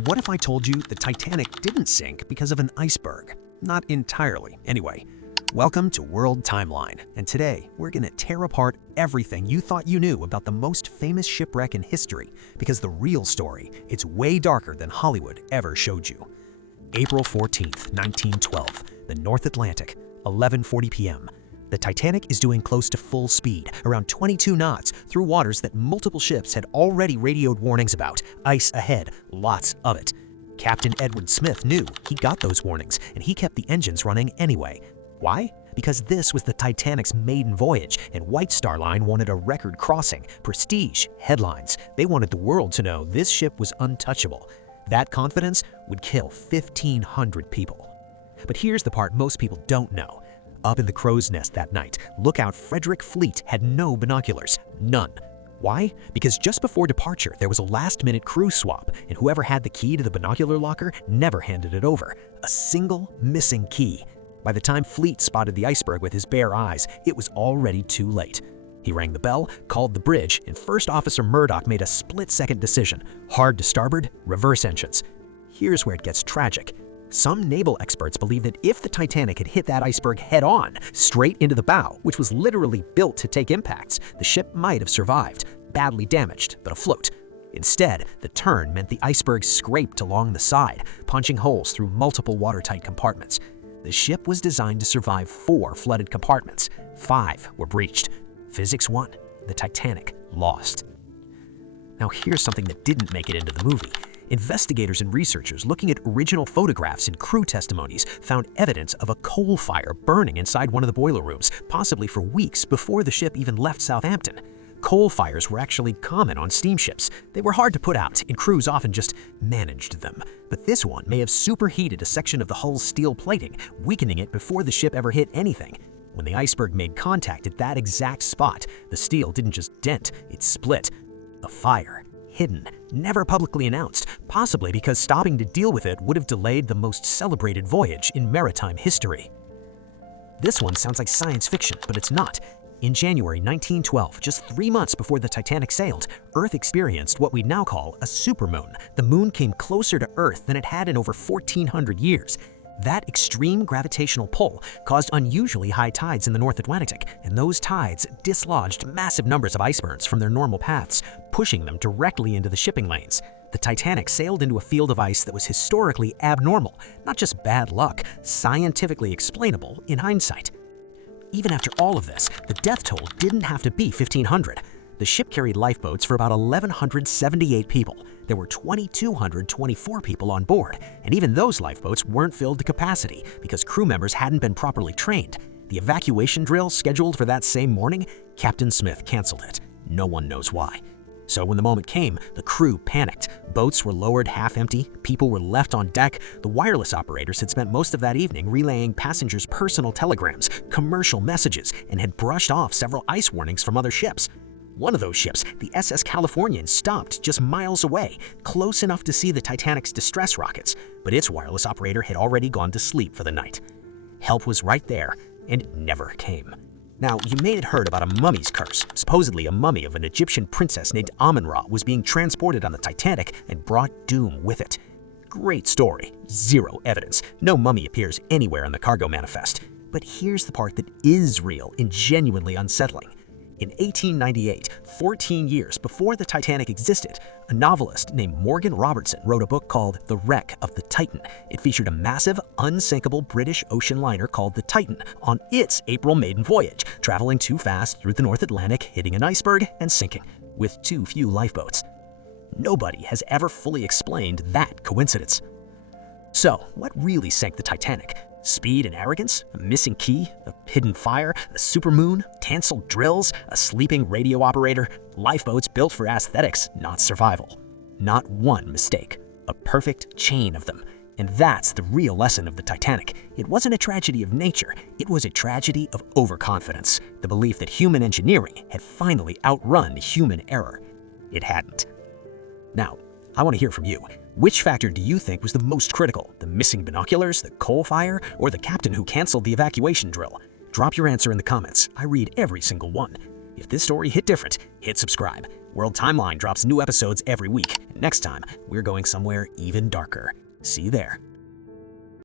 What if I told you the Titanic didn't sink because of an iceberg? Not entirely, anyway. Welcome to World Timeline, and today we're gonna tear apart everything you thought you knew about the most famous shipwreck in history, because the real story, it's way darker than Hollywood ever showed you. April 14th, 1912, the North Atlantic, 11:40 p.m. The Titanic is doing close to full speed, around 22 knots, through waters that multiple ships had already radioed warnings about. Ice ahead, lots of it. Captain Edward Smith knew he got those warnings, and he kept the engines running anyway. Why? Because this was the Titanic's maiden voyage, and White Star Line wanted a record crossing, prestige, headlines. They wanted the world to know this ship was untouchable. That confidence would kill 1,500 people. But here's the part most people don't know. Up in the crow's nest that night, lookout Frederick Fleet had no binoculars, none. Why? Because just before departure, there was a last-minute crew swap, and whoever had the key to the binocular locker never handed it over. A single missing key. By the time Fleet spotted the iceberg with his bare eyes, it was already too late. He rang the bell, called the bridge, and First Officer Murdoch made a split-second decision. Hard to starboard, reverse engines. Here's where it gets tragic. Some naval experts believe that if the Titanic had hit that iceberg head-on, straight into the bow, which was literally built to take impacts, the ship might have survived, badly damaged, but afloat. Instead, the turn meant the iceberg scraped along the side, punching holes through multiple watertight compartments. The ship was designed to survive 4 flooded compartments. 5 were breached. Physics won. The Titanic lost. Now here's something that didn't make it into the movie. Investigators and researchers looking at original photographs and crew testimonies found evidence of a coal fire burning inside one of the boiler rooms, possibly for weeks before the ship even left Southampton. Coal fires were actually common on steamships. They were hard to put out, and crews often just managed them. But this one may have superheated a section of the hull's steel plating, weakening it before the ship ever hit anything. When the iceberg made contact at that exact spot, the steel didn't just dent, it split. A fire. Hidden, never publicly announced, possibly because stopping to deal with it would have delayed the most celebrated voyage in maritime history. This one sounds like science fiction, but it's not. In January 1912, just 3 months before the Titanic sailed, Earth experienced what we now call a supermoon. The moon came closer to Earth than it had in over 1,400 years. That extreme gravitational pull caused unusually high tides in the North Atlantic, and those tides dislodged massive numbers of icebergs from their normal paths, pushing them directly into the shipping lanes. The Titanic sailed into a field of ice that was historically abnormal, not just bad luck, scientifically explainable in hindsight. Even after all of this, the death toll didn't have to be 1,500. The ship carried lifeboats for about 1,178 people. There were 2,224 people on board, and even those lifeboats weren't filled to capacity because crew members hadn't been properly trained. The evacuation drill scheduled for that same morning, Captain Smith canceled it. No one knows why. So when the moment came, the crew panicked. Boats were lowered half empty, people were left on deck. The wireless operators had spent most of that evening relaying passengers' personal telegrams, commercial messages, and had brushed off several ice warnings from other ships. One of those ships, the SS Californian, stopped just miles away, close enough to see the Titanic's distress rockets, but its wireless operator had already gone to sleep for the night. Help was right there, and never came. Now, you may have heard about a mummy's curse. Supposedly, a mummy of an Egyptian princess named Amun-Ra was being transported on the Titanic and brought doom with it. Great story, zero evidence. No mummy appears anywhere in the cargo manifest. But here's the part that is real and genuinely unsettling. In 1898, 14 years before the Titanic existed, a novelist named Morgan Robertson wrote a book called The Wreck of the Titan. It featured a massive, unsinkable British ocean liner called the Titan on its April maiden voyage, traveling too fast through the North Atlantic, hitting an iceberg, and sinking, with too few lifeboats. Nobody has ever fully explained that coincidence. So, what really sank the Titanic? Speed and arrogance? A missing key? A hidden fire? A supermoon? Canceled drills? A sleeping radio operator? Lifeboats built for aesthetics, not survival. Not one mistake. A perfect chain of them. And that's the real lesson of the Titanic. It wasn't a tragedy of nature. It was a tragedy of overconfidence. The belief that human engineering had finally outrun human error. It hadn't. Now, I want to hear from you. Which factor do you think was the most critical? The missing binoculars, the coal fire, or the captain who canceled the evacuation drill? Drop your answer in the comments. I read every single one. If this story hit different, hit subscribe. World Timeline drops new episodes every week. And next time, we're going somewhere even darker. See you there.